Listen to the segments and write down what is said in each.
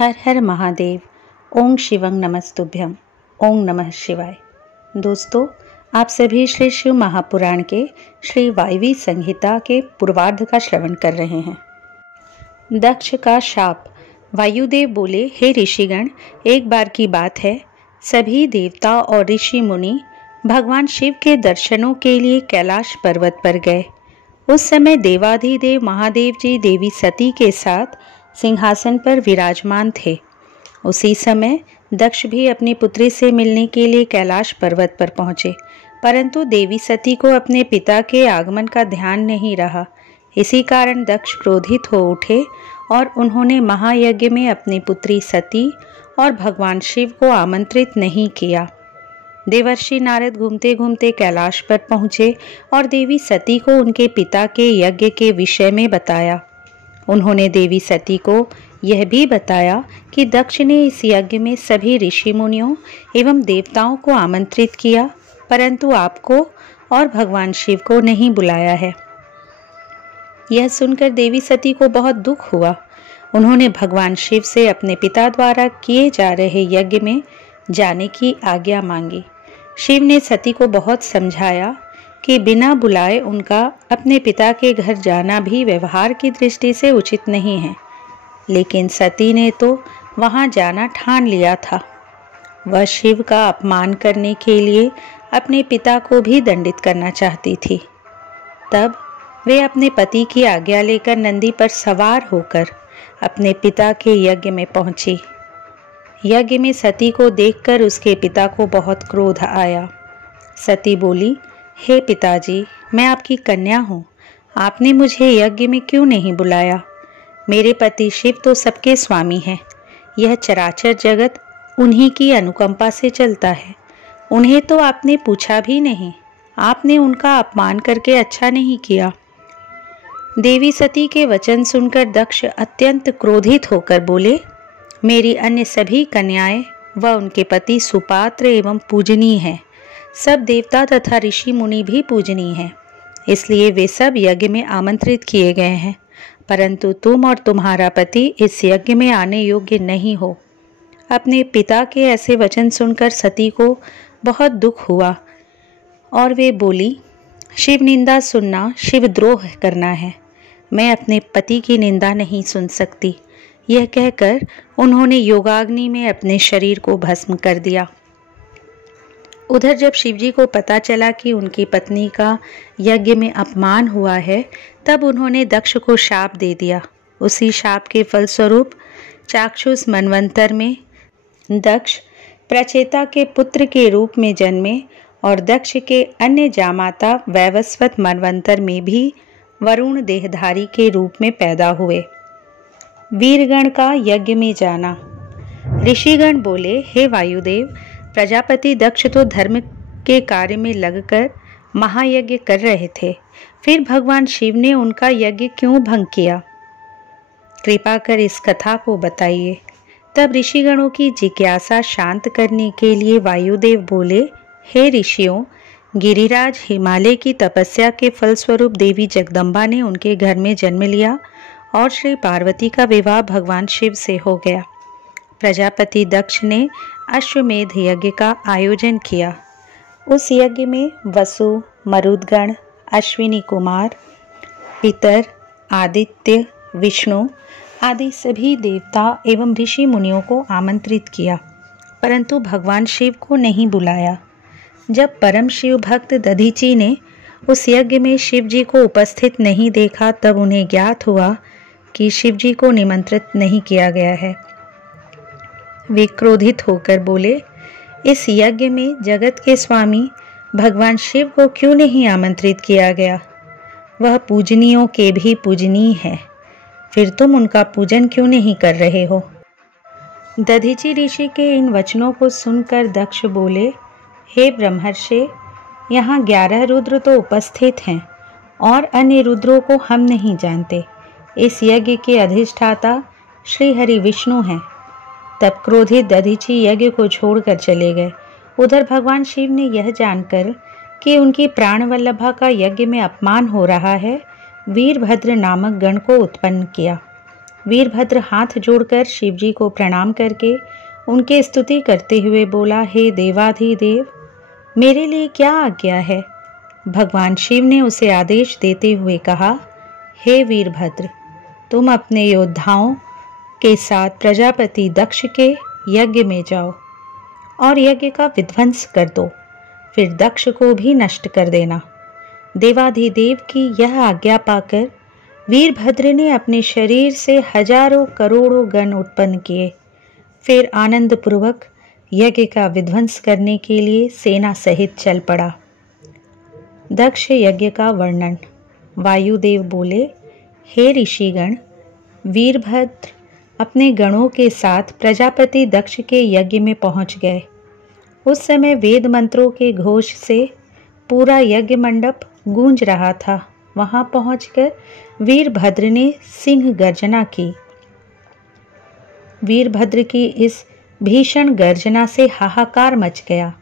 हर हर महादेव। ओम शिवं नमस्तुभ्यम। ओम नमः शिवाय। दोस्तों, आप सभी श्री शिव महापुराण के श्री वायवी संहिता के पूर्वार्ध का श्रवण कर रहे हैं। दक्ष का शाप। वायुदेव बोले, हे ऋषिगण, एक बार की बात है, सभी देवता और ऋषि मुनि भगवान शिव के दर्शनों के लिए कैलाश पर्वत पर गए। उस समय देवाधिदेव महादेव जी देवी सती के साथ सिंहासन पर विराजमान थे। उसी समय दक्ष भी अपनी पुत्री से मिलने के लिए कैलाश पर्वत पर पहुंचे, परंतु देवी सती को अपने पिता के आगमन का ध्यान नहीं रहा। इसी कारण दक्ष क्रोधित हो उठे और उन्होंने महायज्ञ में अपनी पुत्री सती और भगवान शिव को आमंत्रित नहीं किया। देवर्षि नारद घूमते घूमते कैलाश पर पहुंचे और देवी सती को उनके पिता के यज्ञ के विषय में बताया। उन्होंने देवी सती को यह भी बताया कि दक्ष ने इस यज्ञ में सभी ऋषि मुनियों एवं देवताओं को आमंत्रित किया, परंतु आपको और भगवान शिव को नहीं बुलाया है। यह सुनकर देवी सती को बहुत दुख हुआ। उन्होंने भगवान शिव से अपने पिता द्वारा किए जा रहे यज्ञ में जाने की आज्ञा मांगी। शिव ने सती को बहुत समझाया कि बिना बुलाए उनका अपने पिता के घर जाना भी व्यवहार की दृष्टि से उचित नहीं है, लेकिन सती ने तो वहां जाना ठान लिया था। वह शिव का अपमान करने के लिए अपने पिता को भी दंडित करना चाहती थी। तब वे अपने पति की आज्ञा लेकर नंदी पर सवार होकर अपने पिता के यज्ञ में पहुंची। यज्ञ में सती को देखकर उसके पिता को बहुत क्रोध आया। सती बोली, हे पिताजी, मैं आपकी कन्या हूँ, आपने मुझे यज्ञ में क्यों नहीं बुलाया? मेरे पति शिव तो सबके स्वामी हैं। यह चराचर जगत उन्हीं की अनुकंपा से चलता है। उन्हें तो आपने पूछा भी नहीं। आपने उनका अपमान करके अच्छा नहीं किया। देवी सती के वचन सुनकर दक्ष अत्यंत क्रोधित होकर बोले, मेरी अन्य सभी कन्याएं व उनके पति सुपात्र एवं पूजनीय हैं। सब देवता तथा ऋषि मुनि भी पूजनीय हैं, इसलिए वे सब यज्ञ में आमंत्रित किए गए हैं, परंतु तुम और तुम्हारा पति इस यज्ञ में आने योग्य नहीं हो। अपने पिता के ऐसे वचन सुनकर सती को बहुत दुख हुआ और वे बोली, शिव निंदा सुनना शिवद्रोह करना है। मैं अपने पति की निंदा नहीं सुन सकती। यह कहकर उन्होंने योगाग्नि में अपने शरीर को भस्म कर दिया। उधर जब शिवजी को पता चला कि उनकी पत्नी का यज्ञ में अपमान हुआ है, तब उन्होंने दक्ष को शाप दे दिया। उसी शाप के फलस्वरूप चाक्षुष मनवंतर में दक्ष प्रचेता के पुत्र के रूप में जन्मे और दक्ष के अन्य जामाता वैवस्वत मनवंतर में भी वरुण देहधारी के रूप में पैदा हुए। वीरगण का यज्ञ में जाना। ऋषिगण बोले, हे वायुदेव, प्रजापति दक्ष तो धर्म के कार्य में लगकर महायज्ञ कर रहे थे, फिर भगवान शिव ने उनका यज्ञ क्यों भंग किया? कृपा कर इस कथा को बताइए। तब ऋषिगणों की जिज्ञासा शांत करने के लिए वायुदेव बोले, हे ऋषियों, गिरिराज हिमालय की तपस्या के फलस्वरूप देवी जगदम्बा ने उनके घर में जन्म लिया और श्री पार्वती का विवाह भगवान शिव से हो गया। प्रजापति दक्ष ने अश्वमेध यज्ञ का आयोजन किया। उस यज्ञ में वसु, मरुदगण, अश्विनी कुमार, पितर, आदित्य, विष्णु आदि सभी देवता एवं ऋषि मुनियों को आमंत्रित किया, परंतु भगवान शिव को नहीं बुलाया। जब परम शिव भक्त दधीची ने उस यज्ञ में शिव जी को उपस्थित नहीं देखा, तब उन्हें ज्ञात हुआ कि शिव जी को निमंत्रित नहीं किया गया है। वे क्रोधित होकर बोले, इस यज्ञ में जगत के स्वामी भगवान शिव को क्यों नहीं आमंत्रित किया गया? वह पूजनीयों के भी पूजनीय है, फिर तुम उनका पूजन क्यों नहीं कर रहे हो? दधीची ऋषि के इन वचनों को सुनकर दक्ष बोले, हे ब्रह्मर्षि, यहाँ 11 रुद्र तो उपस्थित हैं और अन्य रुद्रों को हम नहीं जानते। इस यज्ञ के अधिष्ठाता श्री हरि विष्णु हैं। तब क्रोधित दधीची यज्ञ को छोड़कर चले गए। उधर भगवान शिव ने यह जानकर कि उनकी प्राणवल्लभा का यज्ञ में अपमान हो रहा है, वीरभद्र नामक गण को उत्पन्न किया। वीरभद्र हाथ जोड़कर शिवजी को प्रणाम करके उनकी स्तुति करते हुए बोला, हे देवाधिदेव, मेरे लिए क्या आज्ञा है? भगवान शिव ने उसे आदेश देते हुए कहा, हे वीरभद्र, तुम अपने योद्धाओं के साथ प्रजापति दक्ष के यज्ञ में जाओ और यज्ञ का विध्वंस कर दो, फिर दक्ष को भी नष्ट कर देना। देवाधिदेव की यह आज्ञा पाकर वीरभद्र ने अपने शरीर से हजारों करोड़ों गण उत्पन्न किए। फिर आनंद पूर्वक यज्ञ का विध्वंस करने के लिए सेना सहित चल पड़ा। दक्ष यज्ञ का वर्णन। वायुदेव बोले, हे ऋषिगण, वीरभद्र अपने गणों के साथ प्रजापति दक्ष के यज्ञ में पहुंच गए। उस समय वेद मंत्रों के घोष से पूरा यज्ञ मंडप गूंज रहा था। वहां पहुंचकर वीरभद्र ने सिंह गर्जना की। वीरभद्र की इस भीषण गर्जना से हाहाकार मच गया।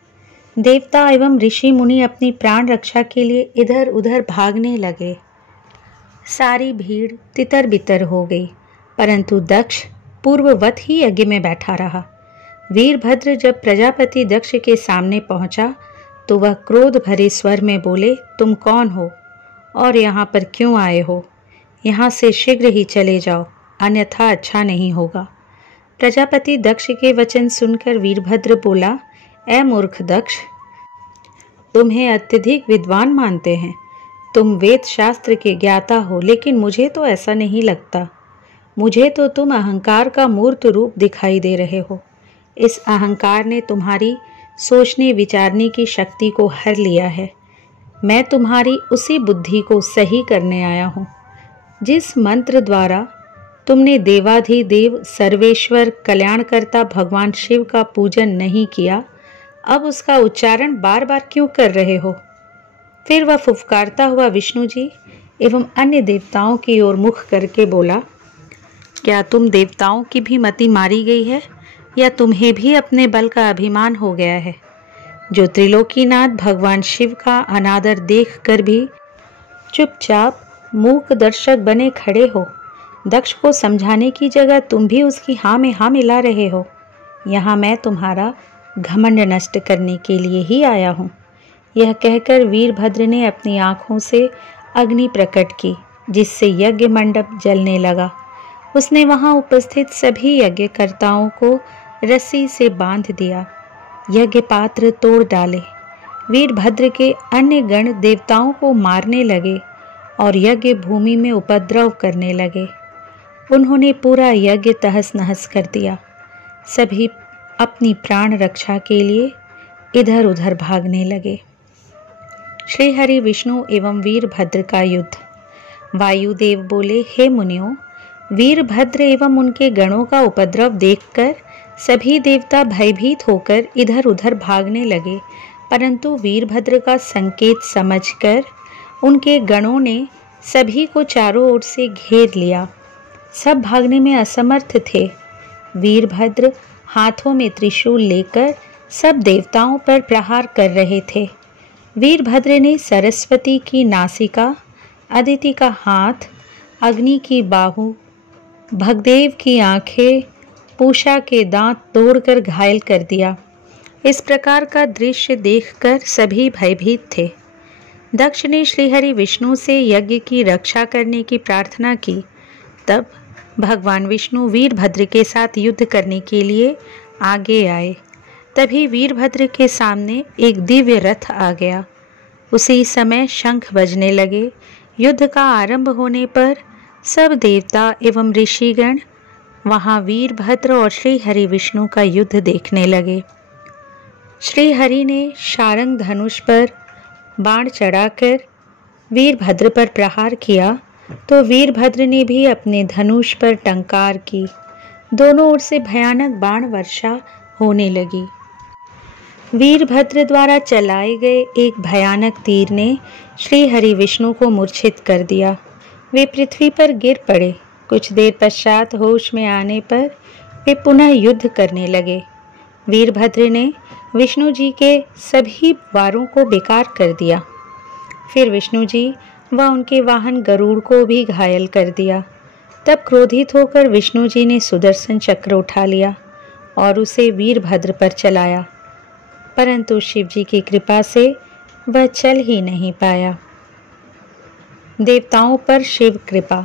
देवता एवं ऋषि मुनि अपनी प्राण रक्षा के लिए इधर उधर भागने लगे। सारी भीड़ तितर बितर हो गई, परंतु दक्ष पूर्ववत ही यज्ञ में बैठा रहा। वीरभद्र जब प्रजापति दक्ष के सामने पहुंचा तो वह क्रोध भरे स्वर में बोले, तुम कौन हो और यहाँ पर क्यों आए हो? यहाँ से शीघ्र ही चले जाओ, अन्यथा अच्छा नहीं होगा। प्रजापति दक्ष के वचन सुनकर वीरभद्र बोला, ऐ मूर्ख दक्ष, तुम्हें अत्यधिक विद्वान मानते हैं। तुम वेद शास्त्र के ज्ञाता हो, लेकिन मुझे तो ऐसा नहीं लगता। मुझे तो तुम अहंकार का मूर्त रूप दिखाई दे रहे हो। इस अहंकार ने तुम्हारी सोचने विचारने की शक्ति को हर लिया है। मैं तुम्हारी उसी बुद्धि को सही करने आया हूँ। जिस मंत्र द्वारा तुमने देवाधिदेव सर्वेश्वर कल्याणकर्ता भगवान शिव का पूजन नहीं किया, अब उसका उच्चारण बार बार क्यों कर रहे हो? फिर वह फुफकारता हुआ विष्णु जी एवं अन्य देवताओं की ओर मुख करके बोला, क्या तुम देवताओं की भी मति मारी गई है या तुम्हें भी अपने बल का अभिमान हो गया है? जो त्रिलोकीनाथ भगवान शिव का अनादर देखकर भी चुपचाप मूक दर्शक बने खड़े हो। दक्ष को समझाने की जगह तुम भी उसकी हाँ में हाँ मिला रहे हो। यहाँ मैं तुम्हारा घमंड नष्ट करने के लिए ही आया हूँ। यह कहकर वीरभद्र ने अपनी आँखों से अग्नि प्रकट की, जिससे यज्ञ मंडप जलने लगा। उसने वहां उपस्थित सभी यज्ञकर्ताओं को रस्सी से बांध दिया। यज्ञ पात्र तोड़ डाले। वीरभद्र के अन्य गण देवताओं को मारने लगे और यज्ञ भूमि में उपद्रव करने लगे। उन्होंने पूरा यज्ञ तहस नहस कर दिया। सभी अपनी प्राण रक्षा के लिए इधर उधर भागने लगे। श्री हरि विष्णु एवं वीरभद्र का युद्ध। वायुदेव बोले, हे मुनियों, वीरभद्र एवं उनके गणों का उपद्रव देखकर सभी देवता भयभीत होकर इधर उधर भागने लगे, परंतु वीरभद्र का संकेत समझकर उनके गणों ने सभी को चारों ओर से घेर लिया। सब भागने में असमर्थ थे। वीरभद्र हाथों में त्रिशूल लेकर सब देवताओं पर प्रहार कर रहे थे। वीरभद्र ने सरस्वती की नासिका, अदिति का हाथ, अग्नि की बाहु, भगदेव की आंखें, पूषा के दांत तोड़कर घायल कर दिया। इस प्रकार का दृश्य देखकर सभी भयभीत थे। दक्ष ने श्रीहरि विष्णु से यज्ञ की रक्षा करने की प्रार्थना की। तब भगवान विष्णु वीरभद्र के साथ युद्ध करने के लिए आगे आए। तभी वीरभद्र के सामने एक दिव्य रथ आ गया। उसी समय शंख बजने लगे। युद्ध का आरंभ होने पर सब देवता एवं ऋषिगण वहां वीरभद्र और श्री हरि विष्णु का युद्ध देखने लगे। श्री हरि ने शारंग धनुष पर बाण चढ़ाकर वीरभद्र पर प्रहार किया तो वीरभद्र ने भी अपने धनुष पर टंकार की। दोनों ओर से भयानक बाण वर्षा होने लगी। वीरभद्र द्वारा चलाए गए एक भयानक तीर ने श्री हरि विष्णु को मूर्छित कर दिया। वे पृथ्वी पर गिर पड़े। कुछ देर पश्चात होश में आने पर वे पुनः युद्ध करने लगे। वीरभद्र ने विष्णु जी के सभी वारों को बेकार कर दिया। फिर विष्णु जी व उनके वाहन गरुड़ को भी घायल कर दिया। तब क्रोधित होकर विष्णु जी ने सुदर्शन चक्र उठा लिया और उसे वीरभद्र पर चलाया, परंतु शिव जी की कृपा से वह चल ही नहीं पाया। देवताओं पर शिव कृपा।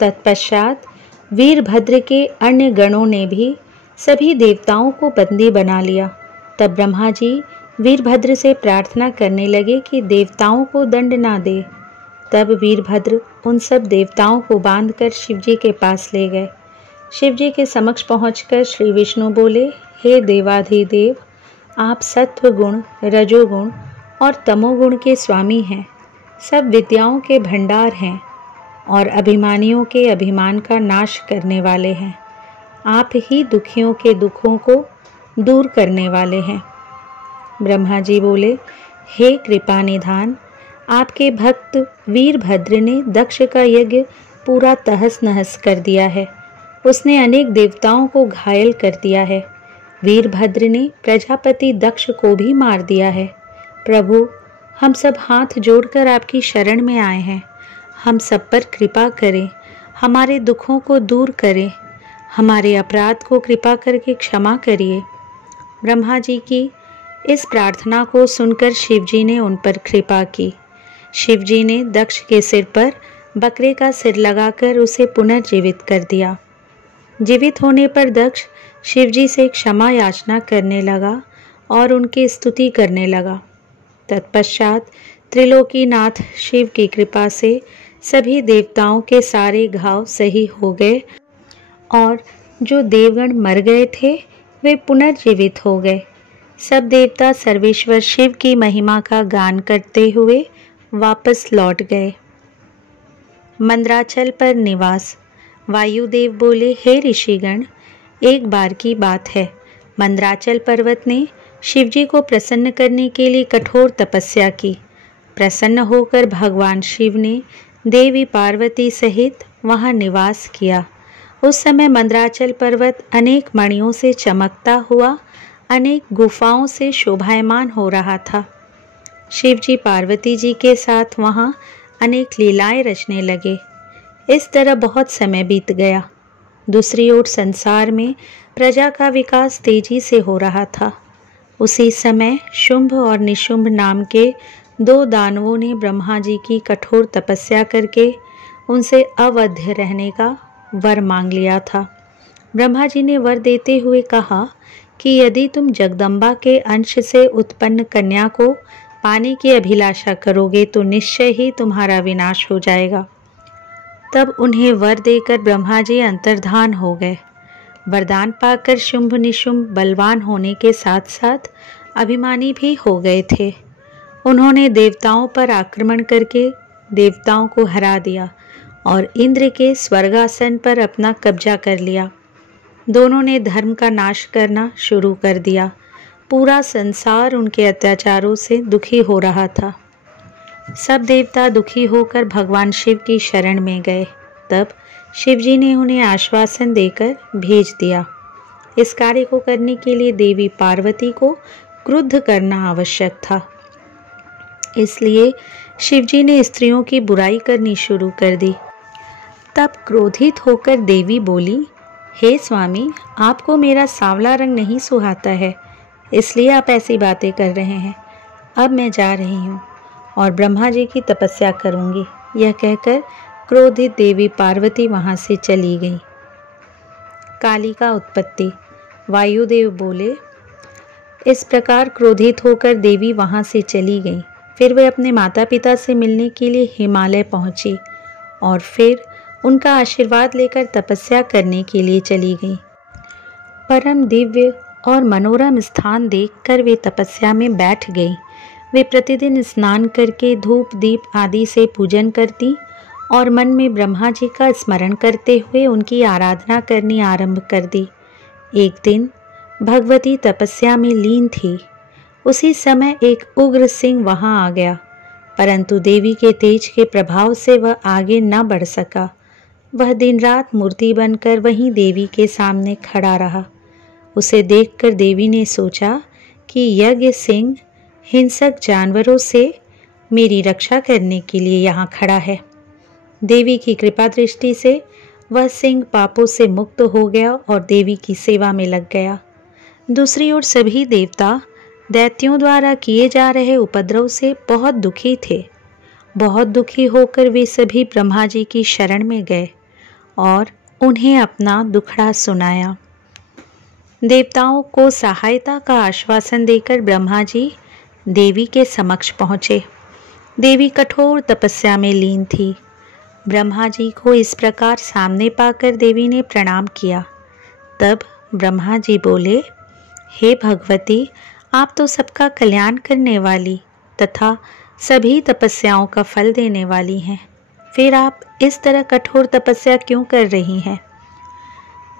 तत्पश्चात वीरभद्र के अन्य गणों ने भी सभी देवताओं को बंदी बना लिया। तब ब्रह्मा जी वीरभद्र से प्रार्थना करने लगे कि देवताओं को दंड ना दे। तब वीरभद्र उन सब देवताओं को बांधकर शिवजी के पास ले गए। शिवजी के समक्ष पहुंचकर श्री विष्णु बोले, हे देवाधिदेव, आप सत्व गुण, रजोगुण और तमोगुण के स्वामी हैं, सब विद्याओं के भंडार हैं और अभिमानियों के अभिमान का नाश करने वाले हैं। आप ही दुखियों के दुखों को दूर करने वाले हैं। ब्रह्मा जी बोले, हे कृपा निधान, आपके भक्त वीरभद्र ने दक्ष का यज्ञ पूरा तहस नहस कर दिया है। उसने अनेक देवताओं को घायल कर दिया है। वीरभद्र ने प्रजापति दक्ष को भी मार दिया है। प्रभु, हम सब हाथ जोड़कर आपकी शरण में आए हैं। हम सब पर कृपा करें, हमारे दुखों को दूर करें, हमारे अपराध को कृपा करके क्षमा करिए। ब्रह्मा जी की इस प्रार्थना को सुनकर शिवजी ने उन पर कृपा की। शिवजी ने दक्ष के सिर पर बकरे का सिर लगाकर उसे पुनर्जीवित कर दिया। जीवित होने पर दक्ष शिवजी से क्षमा याचना करने लगा और उनकी स्तुति करने लगा। तत्पश्चात त्रिलोकीनाथ शिव की कृपा से सभी देवताओं के सारे घाव सही हो गए और जो देवगण मर गए थे वे पुनर्जीवित हो गए। सब देवता सर्वेश्वर शिव की महिमा का गान करते हुए वापस लौट गए। मंद्राचल पर निवास। वायुदेव बोले, हे ऋषिगण, एक बार की बात है। मंद्राचल पर्वत ने शिवजी को प्रसन्न करने के लिए कठोर तपस्या की। प्रसन्न होकर भगवान शिव ने देवी पार्वती सहित वहां निवास किया। उस समय मंद्राचल पर्वत अनेक मणियों से चमकता हुआ अनेक गुफाओं से शोभायमान हो रहा था। शिवजी पार्वती जी के साथ वहाँ अनेक लीलाएं रचने लगे। इस तरह बहुत समय बीत गया। दूसरी ओर संसार में प्रजा का विकास तेजी से हो रहा था। उसी समय शुंभ और निशुंभ नाम के दो दानवों ने ब्रह्मा जी की कठोर तपस्या करके उनसे अवध्य रहने का वर मांग लिया था। ब्रह्मा जी ने वर देते हुए कहा कि यदि तुम जगदम्बा के अंश से उत्पन्न कन्या को पाने की अभिलाषा करोगे तो निश्चय ही तुम्हारा विनाश हो जाएगा। तब उन्हें वर देकर ब्रह्मा जी अंतर्धान हो गए। वरदान पाकर शुंभ निशुंभ बलवान होने के साथ साथ अभिमानी भी हो गए थे। उन्होंने देवताओं पर आक्रमण करके देवताओं को हरा दिया और इंद्र के स्वर्गासन पर अपना कब्जा कर लिया। दोनों ने धर्म का नाश करना शुरू कर दिया। पूरा संसार उनके अत्याचारों से दुखी हो रहा था। सब देवता दुखी होकर भगवान शिव की शरण में गए। तब शिवजी ने उन्हें आश्वासन देकर भेज दिया। इस कार्य को करने के लिए देवी पार्वती को क्रुद्ध करना आवश्यक था। इसलिए शिवजी ने स्त्रियों की बुराई करनी शुरू कर दी। तब क्रोधित होकर देवी बोली, हे स्वामी, आपको मेरा सांवला रंग नहीं सुहाता है, इसलिए आप ऐसी बातें कर रहे हैं। अब मैं जा रही हूँ और ब्रह्मा जी की तपस्या करूँगी। यह कहकर क्रोधित देवी पार्वती वहाँ से चली गई। काली का उत्पत्ति। वायुदेव बोले, इस प्रकार क्रोधित होकर देवी वहाँ से चली गई। फिर वे अपने माता पिता से मिलने के लिए हिमालय पहुँची और फिर उनका आशीर्वाद लेकर तपस्या करने के लिए चली गई। परम दिव्य और मनोरम स्थान देखकर वे तपस्या में बैठ गई। वे प्रतिदिन स्नान करके धूप दीप आदि से पूजन करती और मन में ब्रह्मा जी का स्मरण करते हुए उनकी आराधना करनी आरंभ कर दी। एक दिन भगवती तपस्या में लीन थी। उसी समय एक उग्र सिंह वहां आ गया, परंतु देवी के तेज के प्रभाव से वह आगे न बढ़ सका। वह दिन रात मूर्ति बनकर वहीं देवी के सामने खड़ा रहा। उसे देखकर देवी ने सोचा कि यज्ञ सिंह हिंसक जानवरों से मेरी रक्षा करने के लिए यहाँ खड़ा है। देवी की कृपा दृष्टि से वह सिंह पापों से मुक्त हो गया और देवी की सेवा में लग गया। दूसरी ओर सभी देवता दैत्यों द्वारा किए जा रहे उपद्रव से बहुत दुखी थे। बहुत दुखी होकर वे सभी ब्रह्मा जी की शरण में गए और उन्हें अपना दुखड़ा सुनाया। देवताओं को सहायता का आश्वासन देकर ब्रह्मा जी देवी के समक्ष पहुँचे। देवी कठोर तपस्या में लीन थी। ब्रह्मा जी को इस प्रकार सामने पाकर देवी ने प्रणाम किया। तब ब्रह्मा जी बोले, हे भगवती, आप तो सबका कल्याण करने वाली तथा सभी तपस्याओं का फल देने वाली हैं। फिर आप इस तरह कठोर तपस्या क्यों कर रही हैं?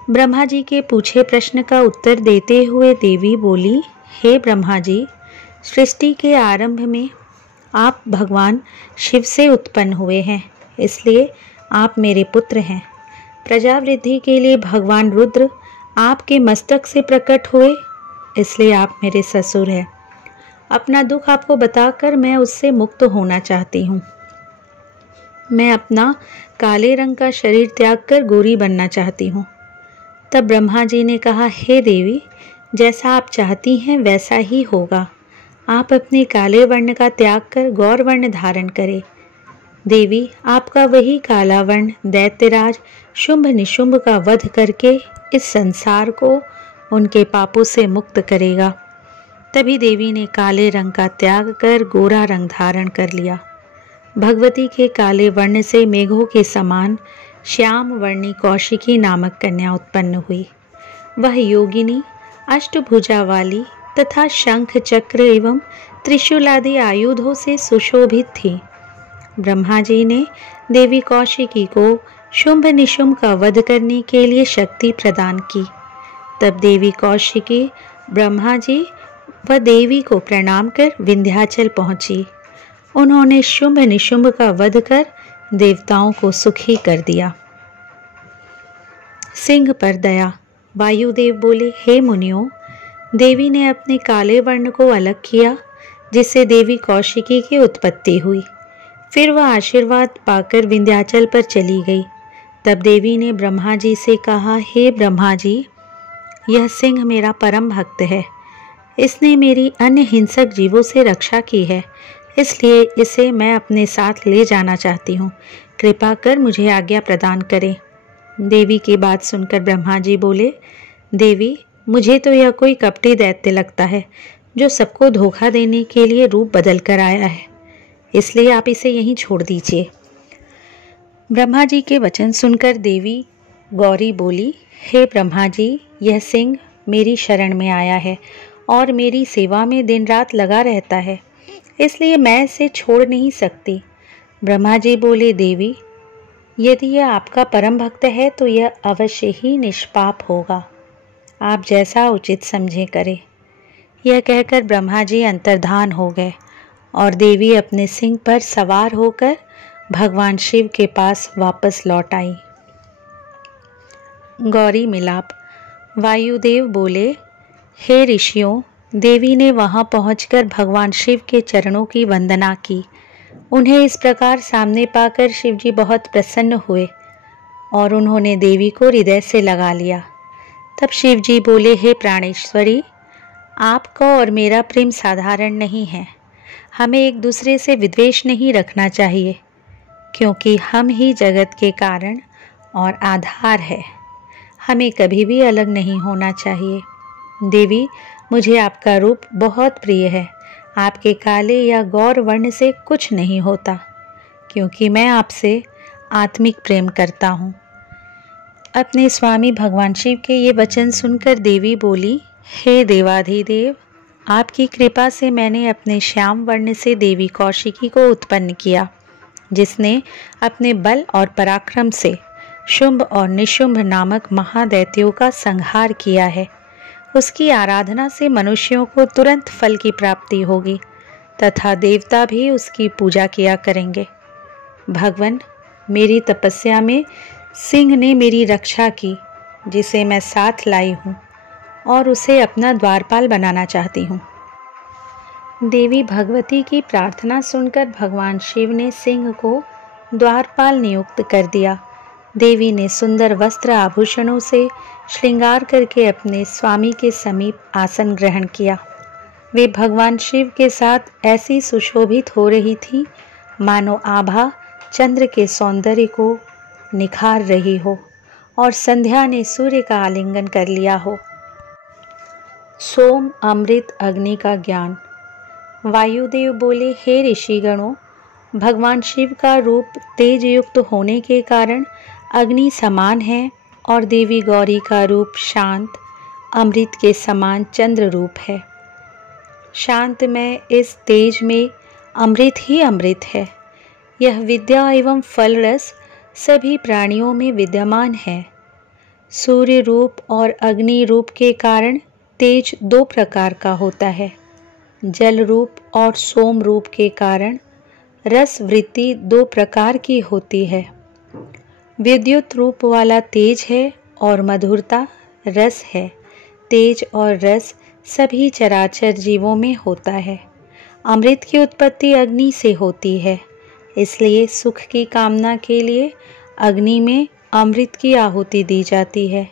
ब्रह्मा जी के पूछे प्रश्न का उत्तर देते हुए देवी बोली, हे ब्रह्मा जी, सृष्टि के आरंभ में आप भगवान शिव से उत्पन्न हुए हैं, इसलिए आप मेरे पुत्र हैं। प्रजा वृद्धि के लिए भगवान रुद्र आपके मस्तक से प्रकट हुए, इसलिए आप मेरे ससुर हैं। अपना दुख आपको बताकर मैं उससे मुक्त होना चाहती हूँ। मैं अपना काले रंग का शरीर त्याग कर गोरी बनना चाहती हूँ। तब ब्रह्मा जी ने कहा, हे देवी, जैसा आप चाहती हैं वैसा ही होगा। आप अपने काले वर्ण का त्याग कर गौर वर्ण धारण करें। देवी, आपका वही काला वर्ण दैत्यराज शुंभ निशुंभ का वध करके इस संसार को उनके पापों से मुक्त करेगा। तभी देवी ने काले रंग का त्याग कर गोरा रंग धारण कर लिया। भगवती के काले वर्ण से मेघों के समान श्याम वर्णी कौशिकी नामक कन्या उत्पन्न हुई। वह योगिनी, अष्टभुजा वाली तथा शंख चक्र एवं त्रिशूल आदि आयुधों से सुशोभित थी। ब्रह्मा जी ने देवी कौशिकी को शुंभ निशुंभ का वध करने के लिए शक्ति प्रदान की। तब देवी कौशिकी ब्रह्मा जी व देवी को प्रणाम कर विंध्याचल पहुंची। उन्होंने शुंभ निशुंभ का वध कर देवताओं को सुखी कर दिया। सिंह पर दया। वायुदेव बोले, हे मुनियों, देवी ने अपने काले वर्ण को अलग किया, जिससे देवी कौशिकी की उत्पत्ति हुई। फिर वह आशीर्वाद पाकर विंध्याचल पर चली गई। तब देवी ने ब्रह्मा जी से कहा, हे ब्रह्मा जी, यह सिंह मेरा परम भक्त है। इसने मेरी अन्य हिंसक जीवों से रक्षा की है, इसलिए इसे मैं अपने साथ ले जाना चाहती हूँ। कृपा कर मुझे आज्ञा प्रदान करें। देवी की बात सुनकर ब्रह्मा जी बोले, देवी, मुझे तो यह कोई कपटी दैत्य लगता है जो सबको धोखा देने के लिए रूप बदल कर आया है, इसलिए आप इसे यहीं छोड़ दीजिए। ब्रह्मा जी के वचन सुनकर देवी गौरी बोली, हे ब्रह्मा जी, यह सिंह मेरी शरण में आया है और मेरी सेवा में दिन रात लगा रहता है, इसलिए मैं इसे छोड़ नहीं सकती। ब्रह्मा जी बोले, देवी, यदि यह आपका परम भक्त है तो यह अवश्य ही निष्पाप होगा। आप जैसा उचित समझे करें। यह कहकर ब्रह्मा जी अंतर्धान हो गए और देवी अपने सिंह पर सवार होकर भगवान शिव के पास वापस लौट आई। गौरी मिलाप। वायुदेव बोले, हे ऋषियों, देवी ने वहां पहुंचकर भगवान शिव के चरणों की वंदना की। उन्हें इस प्रकार सामने पाकर शिवजी बहुत प्रसन्न हुए और उन्होंने देवी को हृदय से लगा लिया। तब शिवजी बोले, हे प्राणेश्वरी, आपका और मेरा प्रेम साधारण नहीं है। हमें एक दूसरे से विद्वेष नहीं रखना चाहिए, क्योंकि हम ही जगत के कारण और आधार है। हमें कभी भी अलग नहीं होना चाहिए। देवी, मुझे आपका रूप बहुत प्रिय है। आपके काले या गौर वर्ण से कुछ नहीं होता, क्योंकि मैं आपसे आत्मिक प्रेम करता हूँ। अपने स्वामी भगवान शिव के ये वचन सुनकर देवी बोली, हे देवाधिदेव, आपकी कृपा से मैंने अपने श्याम वर्ण से देवी कौशिकी को उत्पन्न किया, जिसने अपने बल और पराक्रम से शुंभ और निशुंभ नामक महादैत्यों का संहार किया है। उसकी आराधना से मनुष्यों को तुरंत फल की प्राप्ति होगी तथा देवता भी उसकी पूजा किया करेंगे। भगवान, मेरी तपस्या में सिंह ने मेरी रक्षा की, जिसे मैं साथ लाई हूँ और उसे अपना द्वारपाल बनाना चाहती हूँ। देवी भगवती की प्रार्थना सुनकर भगवान शिव ने सिंह को द्वारपाल नियुक्त कर दिया। देवी ने सुंदर वस्त्र आभूषणों से श्रृंगार करके अपने स्वामी के समीप आसन ग्रहण किया। वे भगवान शिव के साथ ऐसी सुशोभित हो रही थी मानो आभा चंद्र के सौंदर्य को निखार रही हो और संध्या ने सूर्य का आलिंगन कर लिया हो। सोम, अमृत, अग्नि का ज्ञान। वायुदेव बोले, हे ऋषिगणों, भगवान शिव का रूप तेज युक्त होने के कारण अग्नि समान है और देवी गौरी का रूप शांत, अमृत के समान चंद्र रूप है। शांत में इस तेज में अमृत ही अमृत है। यह विद्या एवं फल रस सभी प्राणियों में विद्यमान है। सूर्य रूप और अग्नि रूप के कारण तेज दो प्रकार का होता है। जल रूप और सोम रूप के कारण रस वृत्ति दो प्रकार की होती है। विद्युत रूप वाला तेज है और मधुरता रस है। तेज और रस सभी चराचर जीवों में होता है। अमृत की उत्पत्ति अग्नि से होती है, इसलिए सुख की कामना के लिए अग्नि में अमृत की आहुति दी जाती है।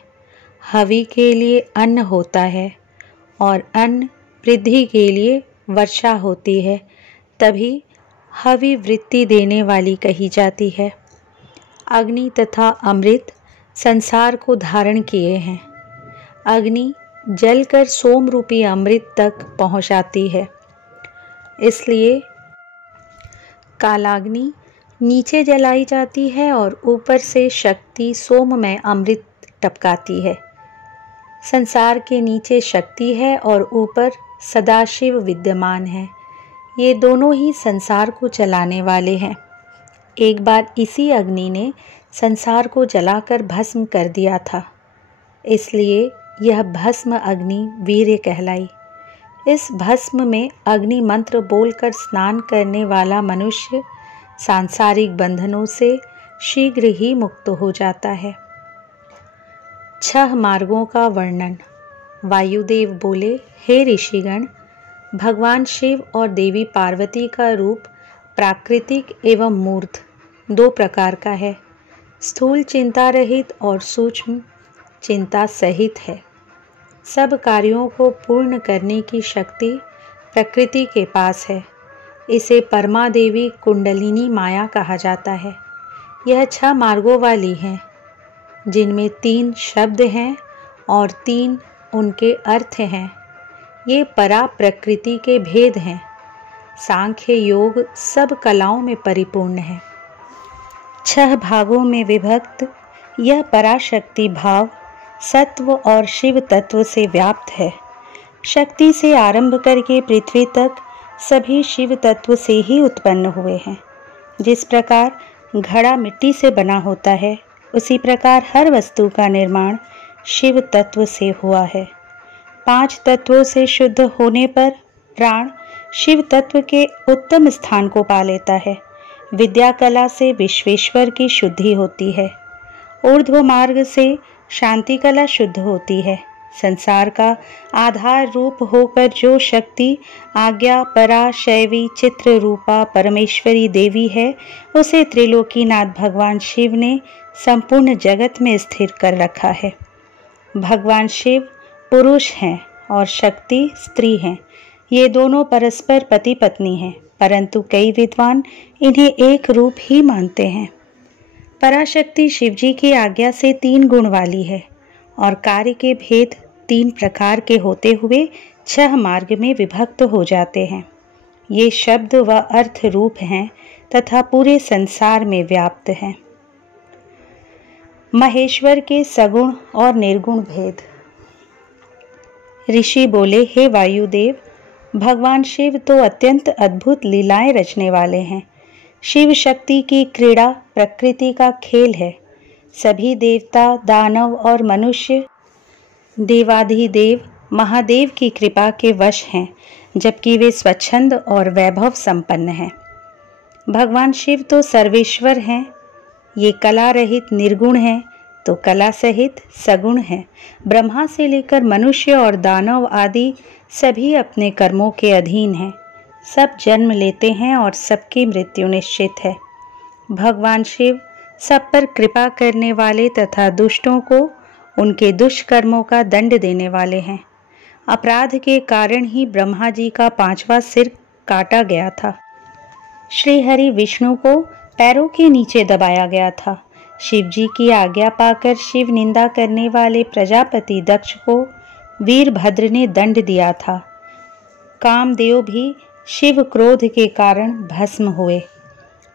हवि के लिए अन्न होता है और अन्न वृद्धि के लिए वर्षा होती है, तभी हवि वृत्ति देने वाली कही जाती है। अग्नि तथा अमृत संसार को धारण किए हैं। अग्नि जलकर सोम रूपी अमृत तक पहुंचाती है, इसलिए कालाग्नि नीचे जलाई जाती है और ऊपर से शक्ति सोम में अमृत टपकाती है। संसार के नीचे शक्ति है और ऊपर सदाशिव विद्यमान है। ये दोनों ही संसार को चलाने वाले हैं। एक बार इसी अग्नि ने संसार को जलाकर भस्म कर दिया था, इसलिए यह भस्म अग्नि वीर्य कहलाई। इस भस्म में अग्नि मंत्र बोलकर स्नान करने वाला मनुष्य सांसारिक बंधनों से शीघ्र ही मुक्त हो जाता है। 6 मार्गों का वर्णन। वायुदेव बोले, हे ऋषिगण, भगवान शिव और देवी पार्वती का रूप प्राकृतिक एवं मूर्त दो प्रकार का है। स्थूल चिंता रहित और सूक्ष्म चिंता सहित है। सब कार्यों को पूर्ण करने की शक्ति प्रकृति के पास है। इसे परमा देवी कुंडलिनी माया कहा जाता है। यह 6 मार्गों वाली है, जिनमें 3 शब्द हैं और 3 उनके अर्थ हैं। ये परा प्रकृति के भेद हैं। सांख्य योग सब कलाओं में परिपूर्ण है। 6 भागों में विभक्त यह पराशक्ति भाव सत्व और शिव तत्व से व्याप्त है। शक्ति से आरंभ करके पृथ्वी तक सभी शिव तत्व से ही उत्पन्न हुए हैं। जिस प्रकार घड़ा मिट्टी से बना होता है, उसी प्रकार हर वस्तु का निर्माण शिव तत्व से हुआ है। 5 तत्वों से शुद्ध होने पर प्राण शिव तत्व के उत्तम स्थान को पा लेता है। विद्या कला से विश्वेश्वर की शुद्धि होती है। ऊर्ध्व मार्ग से शांति कला शुद्ध होती है। संसार का आधार रूप होकर जो शक्ति आज्ञा परा शैवी चित्र रूपा परमेश्वरी देवी है, उसे त्रिलोकीनाथ भगवान शिव ने संपूर्ण जगत में स्थिर कर रखा है। भगवान शिव पुरुष हैं और शक्ति स्त्री हैं। ये दोनों परस्पर पति पत्नी हैं, परंतु कई विद्वान इन्हें एक रूप ही मानते हैं। पराशक्ति शिवजी की आज्ञा से 3 गुण वाली है और कार्य के भेद 3 प्रकार के होते हुए 6 मार्ग में विभक्त हो जाते हैं। ये शब्द व अर्थ रूप हैं तथा पूरे संसार में व्याप्त हैं। महेश्वर के सगुण और निर्गुण भेद। ऋषि बोले, हे वायुदेव, भगवान शिव तो अत्यंत अद्भुत लीलाएं रचने वाले हैं। शिव शक्ति की क्रीड़ा प्रकृति का खेल है। सभी देवता, दानव और मनुष्य देवाधिदेव महादेव की कृपा के वश हैं, जबकि वे स्वच्छंद और वैभव संपन्न हैं। भगवान शिव तो सर्वेश्वर हैं। ये कला रहित निर्गुण हैं तो कला सहित सगुण हैं। ब्रह्मा से लेकर मनुष्य और दानव आदि सभी अपने कर्मों के अधीन हैं। सब जन्म लेते हैं और सबकी मृत्यु निश्चित है। भगवान शिव सब पर कृपा करने वाले तथा दुष्टों को उनके दुष्कर्मों का दंड देने वाले हैं। अपराध के कारण ही ब्रह्मा जी का 5वां सिर काटा गया था। श्री हरि विष्णु को पैरों के नीचे दबाया गया था। शिव जी की आज्ञा पाकर शिव निंदा करने वाले प्रजापति दक्ष को वीरभद्र ने दंड दिया था। कामदेव भी शिव क्रोध के कारण भस्म हुए।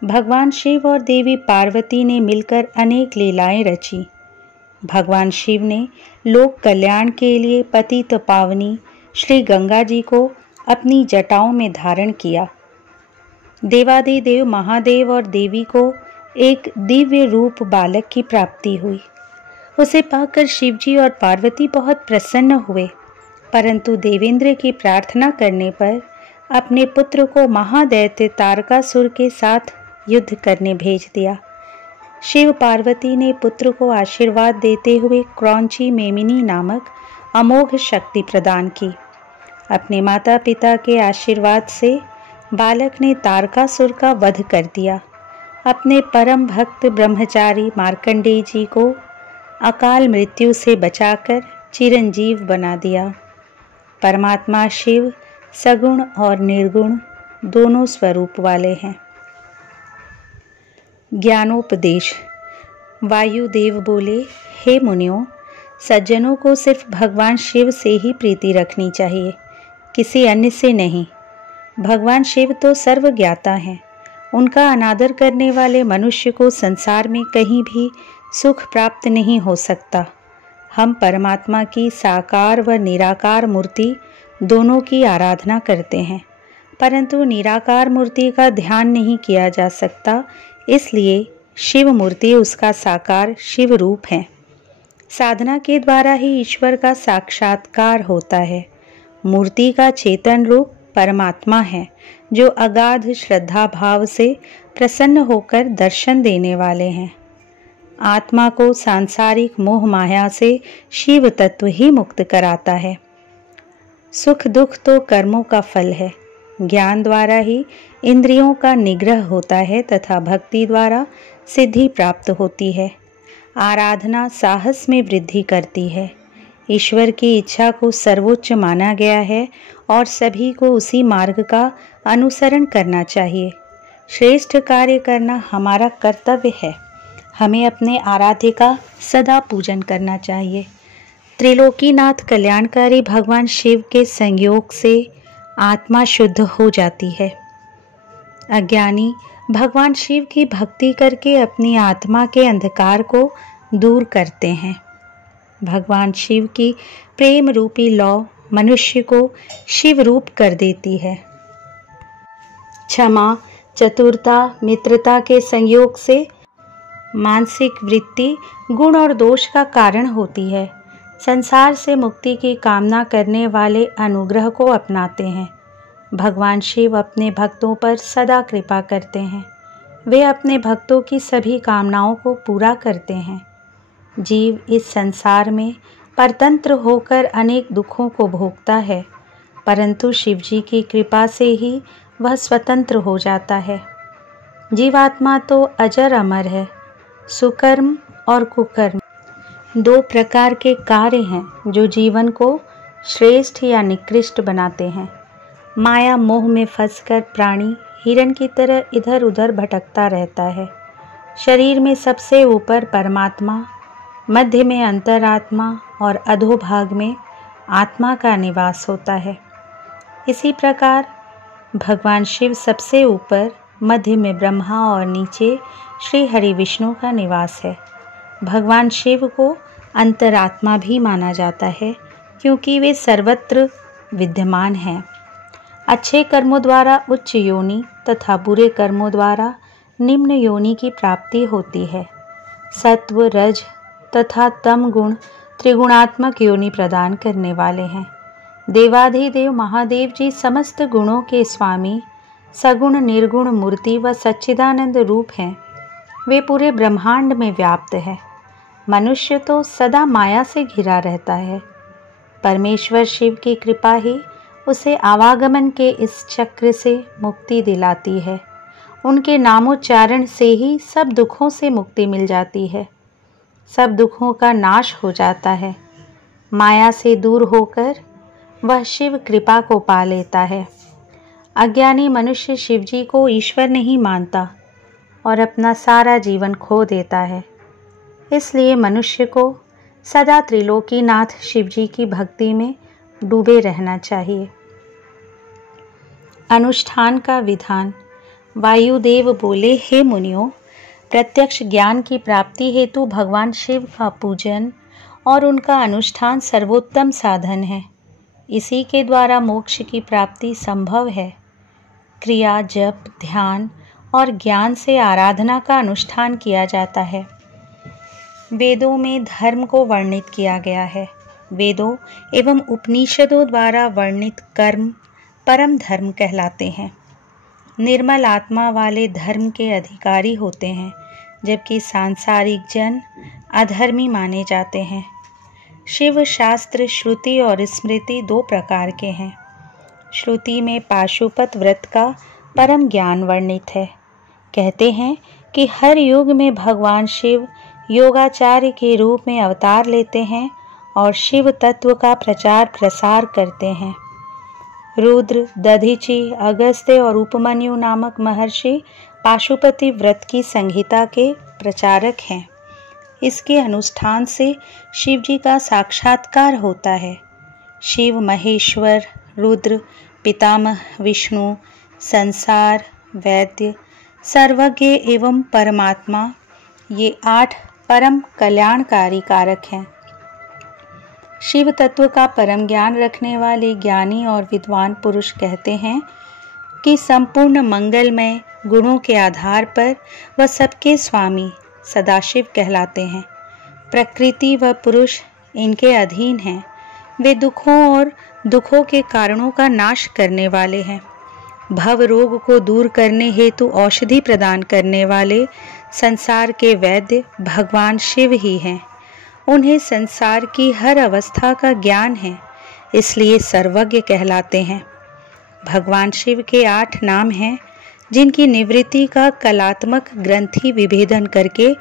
भगवान शिव और देवी पार्वती ने मिलकर अनेक लीलाएं रची। भगवान शिव ने लोक कल्याण के लिए पतित पावनी श्री गंगा जी को अपनी जटाओं में धारण किया। देवादिदेव महादेव और देवी को एक दिव्य रूप बालक की प्राप्ति हुई। उसे पाकर शिवजी और पार्वती बहुत प्रसन्न हुए, परंतु देवेंद्र की प्रार्थना करने पर अपने पुत्र को महादैत्य तारकासुर के साथ युद्ध करने भेज दिया। शिव पार्वती ने पुत्र को आशीर्वाद देते हुए क्रौंची मेमिनी नामक अमोघ शक्ति प्रदान की। अपने माता पिता के आशीर्वाद से बालक ने तारकासुर का वध कर दिया। अपने परम भक्त ब्रह्मचारी मार्कंडेय जी को अकाल मृत्यु से बचाकर चिरंजीव बना दिया। परमात्मा शिव सगुण और निर्गुण दोनों स्वरूप वाले हैं। ज्ञानोपदेश। वायुदेव बोले, हे मुनियों, सज्जनों को सिर्फ भगवान शिव से ही प्रीति रखनी चाहिए, किसी अन्य से नहीं। भगवान शिव तो सर्वज्ञाता हैं। उनका अनादर करने वाले मनुष्य को संसार में कहीं भी सुख प्राप्त नहीं हो सकता। हम परमात्मा की साकार व निराकार मूर्ति दोनों की आराधना करते हैं, परंतु निराकार मूर्ति का ध्यान नहीं किया जा सकता, इसलिए शिव मूर्ति उसका साकार शिव रूप है। साधना के द्वारा ही ईश्वर का साक्षात्कार होता है। मूर्ति का चेतन रूप परमात्मा है, जो अगाध श्रद्धा भाव से प्रसन्न होकर दर्शन देने वाले हैं। आत्मा को सांसारिक मोह माया से शिव तत्व ही मुक्त कराता है। सुख दुख तो कर्मों का फल है। ज्ञान द्वारा ही इंद्रियों का निग्रह होता है तथा भक्ति द्वारा सिद्धि प्राप्त होती है। आराधना साहस में वृद्धि करती है। ईश्वर की इच्छा को सर्वोच्च माना गया है और सभी को उसी मार्ग का अनुसरण करना चाहिए। श्रेष्ठ कार्य करना हमारा कर्तव्य है। हमें अपने आराध्य का सदा पूजन करना चाहिए। त्रिलोकीनाथ कल्याणकारी भगवान शिव के संयोग से आत्मा शुद्ध हो जाती है। अज्ञानी भगवान शिव की भक्ति करके अपनी आत्मा के अंधकार को दूर करते हैं। भगवान शिव की प्रेम रूपी लौ मनुष्य को शिव रूप कर देती है। क्षमा, चतुरता, मित्रता के संयोग से मानसिक वृत्ति गुण और दोष का कारण होती है। संसार से मुक्ति की कामना करने वाले अनुग्रह को अपनाते हैं। भगवान शिव अपने भक्तों पर सदा कृपा करते हैं। वे अपने भक्तों की सभी कामनाओं को पूरा करते हैं। जीव इस संसार में परतंत्र होकर अनेक दुखों को भोगता है, परंतु शिव जी की कृपा से ही वह स्वतंत्र हो जाता है। जीवात्मा तो अजर अमर है। सुकर्म और कुकर्म दो प्रकार के कार्य हैं जो जीवन को श्रेष्ठ या निकृष्ट बनाते हैं। माया मोह में फंसकर प्राणी हिरण की तरह इधर उधर भटकता रहता है। शरीर में सबसे ऊपर परमात्मा, मध्य में अंतरात्मा और अधोभाग में आत्मा का निवास होता है। इसी प्रकार भगवान शिव सबसे ऊपर, मध्य में ब्रह्मा और नीचे श्री हरि विष्णु का निवास है। भगवान शिव को अंतरात्मा भी माना जाता है, क्योंकि वे सर्वत्र विद्यमान हैं। अच्छे कर्मों द्वारा उच्च योनि तथा बुरे कर्मों द्वारा निम्न योनि की प्राप्ति होती है। सत्व, रज तथा तम गुण त्रिगुणात्मक योनि प्रदान करने वाले हैं। देवाधिदेव महादेव जी समस्त गुणों के स्वामी, सगुण निर्गुण मूर्ति व सच्चिदानंद रूप हैं। वे पूरे ब्रह्मांड में व्याप्त है। मनुष्य तो सदा माया से घिरा रहता है। परमेश्वर शिव की कृपा ही उसे आवागमन के इस चक्र से मुक्ति दिलाती है। उनके नामोच्चारण से ही सब दुखों से मुक्ति मिल जाती है, सब दुखों का नाश हो जाता है। माया से दूर होकर वह शिव कृपा को पा लेता है। अज्ञानी मनुष्य शिव जी को ईश्वर नहीं मानता और अपना सारा जीवन खो देता है। इसलिए मनुष्य को सदा त्रिलोकीनाथ शिव जी की भक्ति में डूबे रहना चाहिए। अनुष्ठान का विधान। वायुदेव बोले, हे मुनियों, प्रत्यक्ष ज्ञान की प्राप्ति हेतु भगवान शिव का पूजन और उनका अनुष्ठान सर्वोत्तम साधन है। इसी के द्वारा मोक्ष की प्राप्ति संभव है। क्रिया, जप, ध्यान और ज्ञान से आराधना का अनुष्ठान किया जाता है। वेदों में धर्म को वर्णित किया गया है। वेदों एवं उपनिषदों द्वारा वर्णित कर्म परम धर्म कहलाते हैं। निर्मल आत्मा वाले धर्म के अधिकारी होते हैं, जबकि सांसारिक जन अधर्मी माने जाते हैं। शिव शास्त्र श्रुति और स्मृति दो प्रकार के हैं। श्रुति में पाशुपत व्रत का परम ज्ञान वर्णित है। कहते हैं कि हर युग में भगवान शिव योगाचार्य के रूप में अवतार लेते हैं और शिव तत्व का प्रचार प्रसार करते हैं। रुद्र, दधीचि, अगस्त्य और उपमन्यु नामक महर्षि पाशुपति व्रत की संहिता के प्रचारक हैं। इसके अनुष्ठान से शिव जी का साक्षात्कार होता है। शिव महेश्वर, रुद्र, पितामह विष्णु, संसार, वैद्य, सर्वज्ञ एवं परमात्मा, ये 8 परम कल्याणकारी कारक हैं। शिव तत्व का परम ज्ञान रखने वाले ज्ञानी और विद्वान पुरुष कहते हैं कि संपूर्ण मंगलमय गुणों के आधार पर वह सबके स्वामी सदाशिव कहलाते हैं। प्रकृति व पुरुष इनके अधीन हैं। वे दुखों और दुखों के कारणों का नाश करने वाले हैं। भव रोग को दूर करने हेतु औषधि प्रदान करने वाले संसार के वैद्य भगवान शिव ही हैं। उन्हें संसार की हर अवस्था का ज्ञान है, इसलिए सर्वज्ञ कहलाते हैं। भगवान शिव के 8 नाम हैं, जिनकी निवृत्ति का कलात्मक ग्रंथि विभेदन करके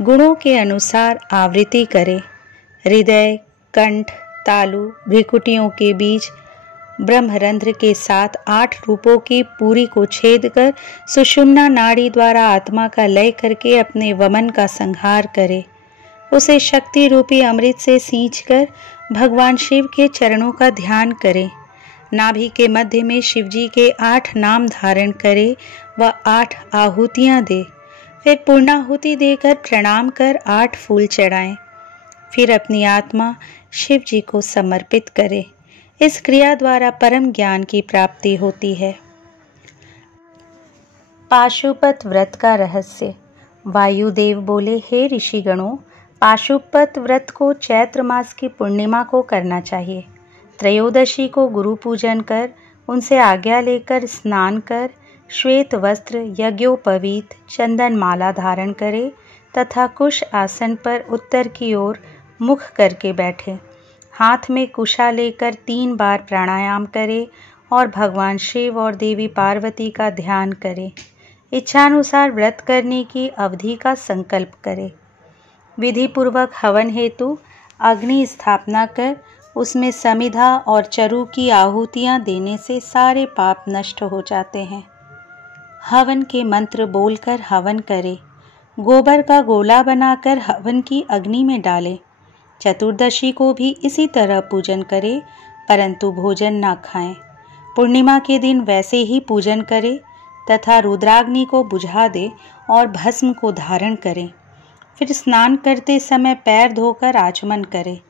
गुणों के अनुसार आवृत्ति करे। हृदय, कंठ, तालु, भ्रिकुटियों के बीच ब्रह्मरंध्र के साथ 8 रूपों की पूरी को छेद कर सुषुम्ना नाड़ी द्वारा आत्मा का लय करके अपने वमन का संहार करे। उसे शक्ति रूपी अमृत से सींचकर भगवान शिव के चरणों का ध्यान करे। नाभि के मध्य में शिव जी के 8 नाम धारण करे व 8 आहुतियां दे। फिर पूर्णाहुति देकर प्रणाम कर 8 फूल चढ़ाएं। फिर अपनी आत्मा शिव जी को समर्पित करे। इस क्रिया द्वारा परम ज्ञान की प्राप्ति होती है। पाशुपत व्रत का रहस्य। वायुदेव बोले, हे ऋषिगणों, पाशुपत व्रत को चैत्र मास की पूर्णिमा को करना चाहिए। त्रयोदशी को गुरु पूजन कर उनसे आज्ञा लेकर स्नान कर श्वेत वस्त्र, यज्ञोपवीत, चंदन माला धारण करे तथा कुश आसन पर उत्तर की ओर मुख करके बैठे। हाथ में कुशा लेकर 3 बार प्राणायाम करे और भगवान शिव और देवी पार्वती का ध्यान करे। इच्छानुसार व्रत करने की अवधि का संकल्प करे। विधि पूर्वक हवन हेतु अग्नि स्थापना कर उसमें समिधा और चरु की आहुतियां देने से सारे पाप नष्ट हो जाते हैं। हवन के मंत्र बोलकर हवन करे। गोबर का गोला बनाकर हवन की अग्नि में डाले। चतुर्दशी को भी इसी तरह पूजन करे, परंतु भोजन न खाएं। पूर्णिमा के दिन वैसे ही पूजन करे तथा रुद्राग्नि को बुझा दे और भस्म को धारण करें। फिर स्नान करते समय पैर धोकर आचमन करे।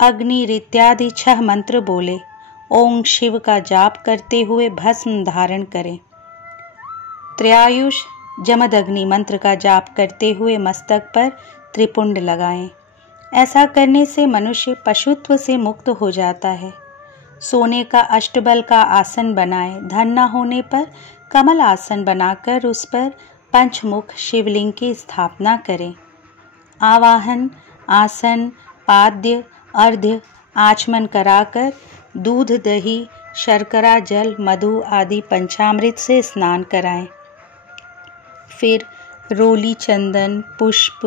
अग्नि इत्यादि 6 मंत्र बोले। ओम शिव का जाप करते हुए भस्म धारण करें। त्रयायुष जमदग्नि मंत्र का जाप करते हुए मस्तक पर त्रिपुंड लगाएं। ऐसा करने से मनुष्य पशुत्व से मुक्त हो जाता है। सोने का अष्टबल का आसन बनाए। धन न होने पर कमल आसन बनाकर उस पर पंचमुख शिवलिंग की स्थापना करें। आवाहन, आसन, पाद्य, अर्घ्य, आचमन कराकर दूध, दही, शर्करा, जल, मधु आदि पंचामृत से स्नान कराएं। फिर रोली चंदन, पुष्प,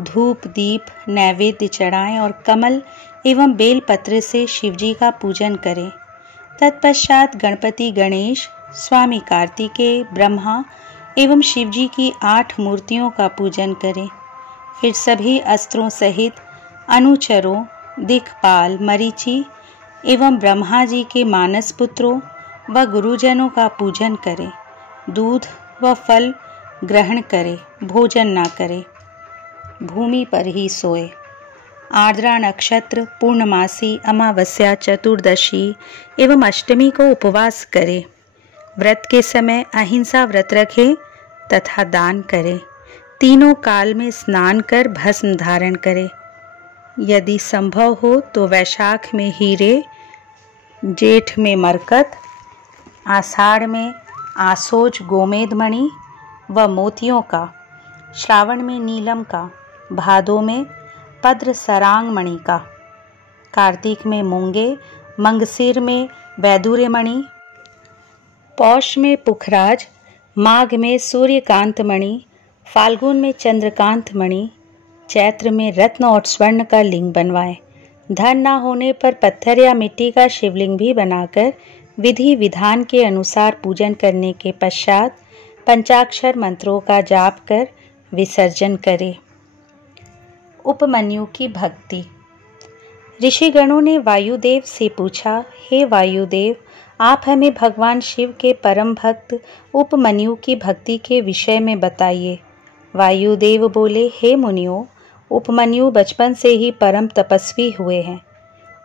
धूप, दीप नैवेद्य चढ़ाएं और कमल एवं बेल पत्र से शिवजी का पूजन करें। तत्पश्चात गणपति गणेश, स्वामी कार्तिकेय, ब्रह्मा एवं शिवजी की 8 मूर्तियों का पूजन करें। फिर सभी अस्त्रों सहित अनुचरों, दिक्पाल, मरीचि एवं ब्रह्मा जी के मानस पुत्रों व गुरुजनों का पूजन करें। दूध व फल ग्रहण करें, भोजन न करें, भूमि पर ही सोए। आर्द्रा नक्षत्र, पूर्णमासी, अमावस्या, चतुर्दशी एवं अष्टमी को उपवास करें। व्रत के समय अहिंसा व्रत रखें तथा दान करें। तीनों काल में स्नान कर भस्म धारण करें। यदि संभव हो तो वैशाख में हीरे, जेठ में मरकत, आषाढ़ में आसोज गोमेद मणि व मोतियों का, श्रावण में नीलम का, भादो में पद्र सरांग मणि का, कार्तिक में मूंगे, मंगसिर में वैदूर्य मणि, पौष में पुखराज, माघ में सूर्यकांत मणि, फाल्गुन में चंद्रकांत मणि, चैत्र में रत्न और स्वर्ण का लिंग बनवाएं। धन न होने पर पत्थर या मिट्टी का शिवलिंग भी बनाकर विधि विधान के अनुसार पूजन करने के पश्चात पंचाक्षर मंत्रों का जाप कर विसर्जन करें। उपमन्यु की भक्ति। ऋषिगणों ने वायुदेव से पूछा, हे वायुदेव, आप हमें भगवान शिव के परम भक्त उपमन्यु की भक्ति के विषय में बताइए। वायुदेव बोले, हे मुनियों, उपमन्यु बचपन से ही परम तपस्वी हुए हैं।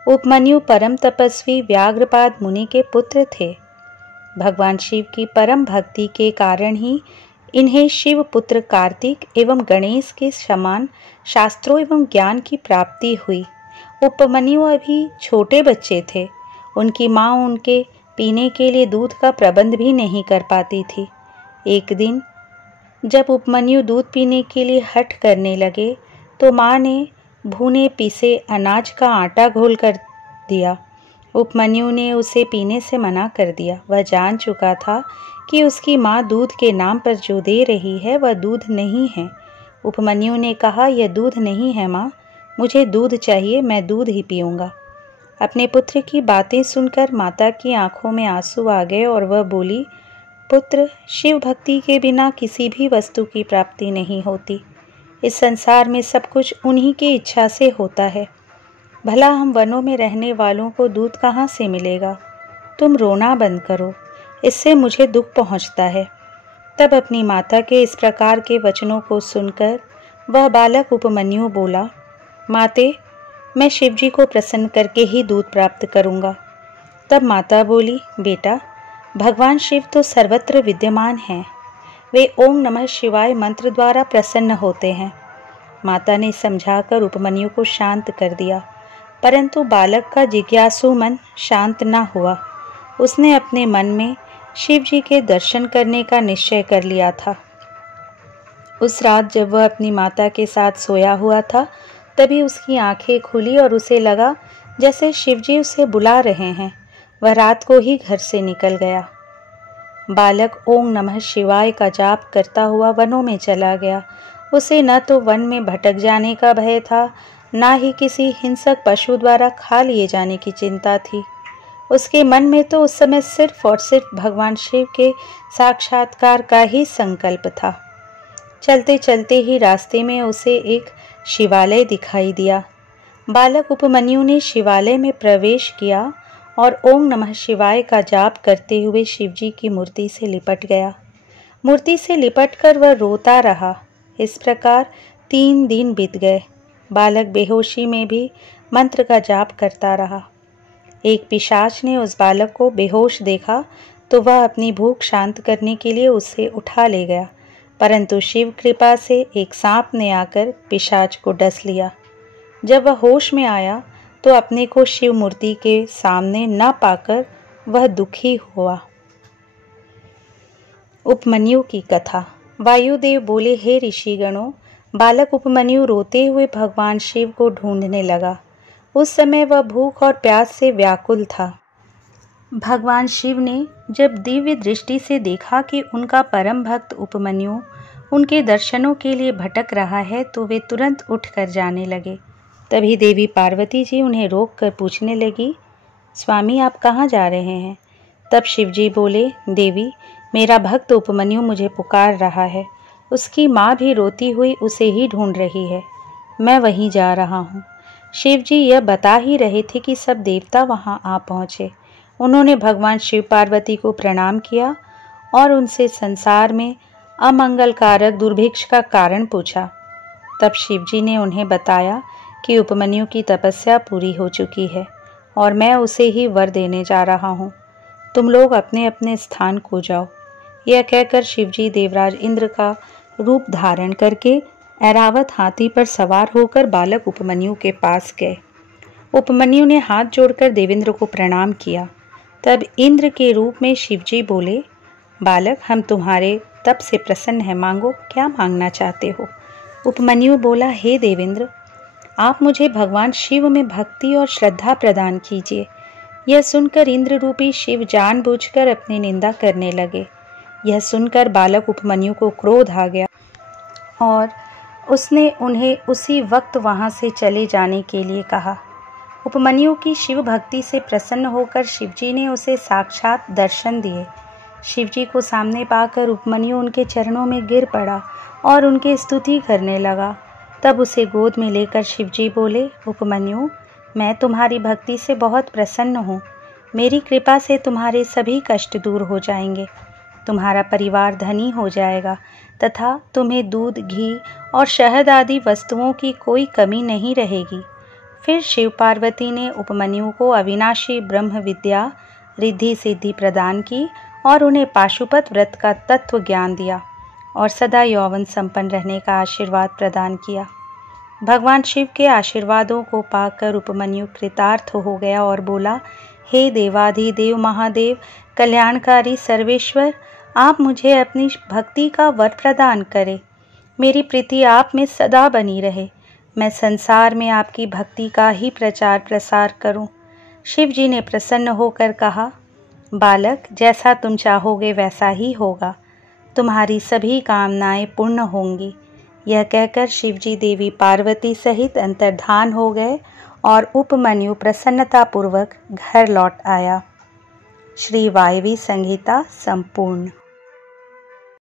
उपमन्यु परम तपस्वी व्याघ्रपाद मुनि के पुत्र थे। भगवान शिव की परम भक्ति के कारण ही इन्हें शिव पुत्र कार्तिक एवं गणेश के समान शास्त्रों एवं ज्ञान की प्राप्ति हुई। उपमन्यु अभी छोटे बच्चे थे। उनकी माँ उनके पीने के लिए दूध का प्रबंध भी नहीं कर पाती थी। एक दिन जब उपमन्यु दूध पीने के लिए हठ करने लगे तो माँ ने भुने पीसे अनाज का आटा घोल कर दिया। उपमन्यु ने उसे पीने से मना कर दिया। वह जान चुका था कि उसकी माँ दूध के नाम पर जो दे रही है वह दूध नहीं है। उपमन्यु ने कहा, यह दूध नहीं है माँ, मुझे दूध चाहिए, मैं दूध ही पीऊँगा। अपने पुत्र की बातें सुनकर माता की आंखों में आंसू आ गए और वह बोली, पुत्र, शिव भक्ति के बिना किसी भी वस्तु की प्राप्ति नहीं होती। इस संसार में सब कुछ उन्हीं की इच्छा से होता है। भला हम वनों में रहने वालों को दूध कहाँ से मिलेगा? तुम रोना बंद करो, इससे मुझे दुख पहुँचता है। तब अपनी माता के इस प्रकार के वचनों को सुनकर वह बालक उपमन्यु बोला, माते, मैं शिवजी को प्रसन्न करके ही दूध प्राप्त करूँगा। तब माता बोली, बेटा, भगवान शिव तो सर्वत्र विद्यमान हैं। वे ओम नमः शिवाय मंत्र द्वारा प्रसन्न होते हैं। माता ने समझाकर उपमन्यु को शांत कर दिया, परंतु बालक का जिज्ञासु मन शांत न हुआ। उसने अपने मन में शिव जी के दर्शन करने का निश्चय कर लिया था। उस रात जब वह अपनी माता के साथ सोया हुआ था, तभी उसकी आंखें खुली और उसे लगा जैसे शिवजी उसे बुला रहे हैं। वह रात को ही घर से निकल गया। बालक ओम नमः शिवाय का जाप करता हुआ वनों में चला गया। उसे न तो वन में भटक जाने का भय था, न ही किसी हिंसक पशु द्वारा खा लिए जाने की चिंता थी। उसके मन में तो उस समय सिर्फ और सिर्फ भगवान शिव के साक्षात्कार का ही संकल्प था। चलते चलते ही रास्ते में उसे एक शिवालय दिखाई दिया। बालक उपमन्यु ने शिवालय में प्रवेश किया और ओम नमः शिवाय का जाप करते हुए शिवजी की मूर्ति से लिपट गया। मूर्ति से लिपटकर वह रोता रहा। इस प्रकार 3 दिन बीत गए। बालक बेहोशी में भी मंत्र का जाप करता रहा। एक पिशाच ने उस बालक को बेहोश देखा तो वह अपनी भूख शांत करने के लिए उसे उठा ले गया, परंतु शिव कृपा से एक सांप ने आकर पिशाच को डस लिया। जब वह होश में आया तो अपने को शिव मूर्ति के सामने न पाकर वह दुखी हुआ। उपमन्यु की कथा। वायुदेव बोले, हे ऋषिगणों, बालक उपमन्यु रोते हुए भगवान शिव को ढूंढने लगा। उस समय वह भूख और प्यास से व्याकुल था। भगवान शिव ने जब दिव्य दृष्टि से देखा कि उनका परम भक्त उपमन्यु उनके दर्शनों के लिए भटक रहा है तो वे तुरंत उठकर जाने लगे। तभी देवी पार्वती जी उन्हें रोककर पूछने लगी, स्वामी आप कहाँ जा रहे हैं? तब शिवजी बोले, देवी मेरा भक्त उपमन्यु मुझे पुकार रहा है। उसकी माँ भी रोती हुई उसे ही ढूंढ रही है। मैं वहीं जा रहा हूँ। शिवजी यह बता ही रहे थे कि सब देवता वहाँ आ पहुँचे। उन्होंने भगवान शिव पार्वती को प्रणाम किया और उनसे संसार में अमंगलकारक दुर्भिक्ष का कारण पूछा। तब शिवजी ने उन्हें बताया कि उपमन्यु की तपस्या पूरी हो चुकी है और मैं उसे ही वर देने जा रहा हूँ। तुम लोग अपने अपने स्थान को जाओ। यह कहकर शिवजी देवराज इंद्र का रूप धारण करके ऐरावत हाथी पर सवार होकर बालक उपमन्यु के पास गए। उपमन्यु ने हाथ जोड़कर देवेंद्र को प्रणाम किया। तब इंद्र के रूप में शिवजी बोले, बालक हम तुम्हारे तप से प्रसन्न हैं, मांगो क्या मांगना चाहते हो। उपमन्यु बोला, हे देवेंद्र आप मुझे भगवान शिव में भक्ति और श्रद्धा प्रदान कीजिए। यह सुनकर इंद्र रूपी शिव जानबूझकर अपनी निंदा करने लगे। यह सुनकर बालक उपमन्यु को क्रोध आ गया और उसने उन्हें उसी वक्त वहां से चले जाने के लिए कहा। उपमन्यु की शिव भक्ति से प्रसन्न होकर शिवजी ने उसे साक्षात दर्शन दिए। शिवजी को सामने पाकर उपमन्यु उनके चरणों में गिर पड़ा और उनकी स्तुति करने लगा। तब उसे गोद में लेकर शिवजी बोले, उपमन्यु मैं तुम्हारी भक्ति से बहुत प्रसन्न हूँ। मेरी कृपा से तुम्हारे सभी कष्ट दूर हो जाएंगे। तुम्हारा परिवार धनी हो जाएगा तथा तुम्हें दूध, घी और शहद आदि वस्तुओं की कोई कमी नहीं रहेगी। फिर शिव पार्वती ने उपमन्यु को अविनाशी ब्रह्म विद्या, रिद्धि सिद्धि प्रदान की और उन्हें पाशुपत व्रत का तत्व ज्ञान दिया और सदा यौवन संपन्न रहने का आशीर्वाद प्रदान किया। भगवान शिव के आशीर्वादों को पाकर उपमन्यु कृतार्थ हो गया और बोला, हे देवाधिदेव महादेव, कल्याणकारी सर्वेश्वर, आप मुझे अपनी भक्ति का वर प्रदान करें। मेरी प्रीति आप में सदा बनी रहे। मैं संसार में आपकी भक्ति का ही प्रचार प्रसार करूं। शिव जी ने प्रसन्न होकर कहा, बालक जैसा तुम चाहोगे वैसा ही होगा। तुम्हारी सभी कामनाएं पूर्ण होंगी। यह कहकर शिवजी देवी पार्वती सहित अंतर्धान हो गए और उपमन्यु प्रसन्नतापूर्वक घर लौट आया। श्री वायवी संहिता संपूर्ण।